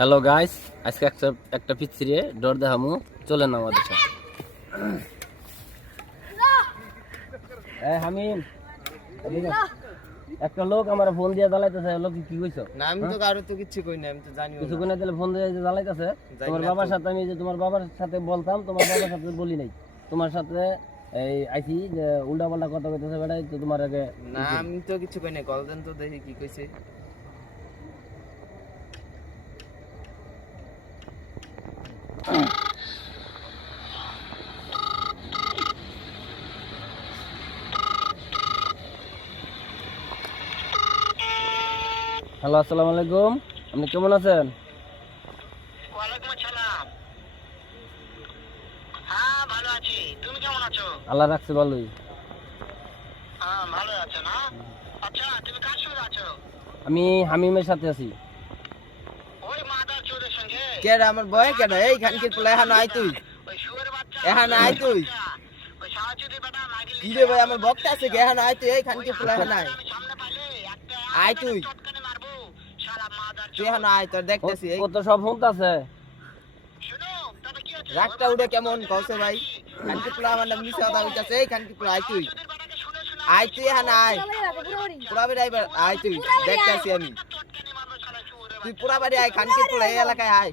Hello guys, আজকে একটা পিচ্ছিরে ডর দেখামু, চলেন আমাদের সাথে। হামিম, একটা লোক আমার ফোন দিয়ে জ্বালাইতেছে। লোক কি কইছো? না আমি তো কারো তো কিছু কই না, আমি তো জানি কিছু কইনা দিলে ফোন দিয়ে জ্বালাইতেছে। তোমার বাবার সাথে আমি যে তোমার বাবার সাথে বলতাম, তোমার বাবার সাথে বলি নাই। তোমার সাথে এই আইছি যে উল্টা পাল্টা কথা কইতেছে বেটাই, তো তোমার আগে না আমি তো কিছু কই না। কল দেন তো দেখি কি কইছে। হ্যালো, আসসালামু আলাইকুম। আপনি কেমন আছেন? ওয়ালাইকুম আসসালাম। হ্যাঁ ভালো আছি, তুমি কেমন আছো? আল্লাহ রাখছে ভালোই। হ্যাঁ ভালো আছো না? আচ্ছা তুমি কার সঙ্গে আছো? আমি হামিমের সাথে আছি। ওই মাদার চোরের সঙ্গে? কে রে আমার বয় কেন? এই খানকে পোলা এখন আই তুই। ওই শুয়োর বাচ্চা। এখন আয় তুই। ওই সাহায্যদি বেটা মাগিল। কি রে ভাই আমার বক্তা আছে কে? এখন আয় তুই। এই খানকে পোলা এখন আয়। আমি সামনে পাইলে একটা আয় তুই। চটকানে মারবো। শালা মাদার তুই চোর। এখন আয় তোর দেখতেছি। এই ও তো সব শুনতাছে। শুনো, তবে কি আছে? রাগটা উঠে কেমন কওছে ভাই? খানকে পোলা আমার নাম নিছে কথা হইতাছে। এই খানকে পোলা আয় তুই। চোরের বেটাকে শুনে শুনে আয় তুই এখন আয়। পুরা বাড়ি আয় তুই। দেখতেছি আমি। চটকানে মারবো শালা শুয়োরের তুই পুরা বাড়ি আয় খানকে পোলা এই এলাকায় আয়।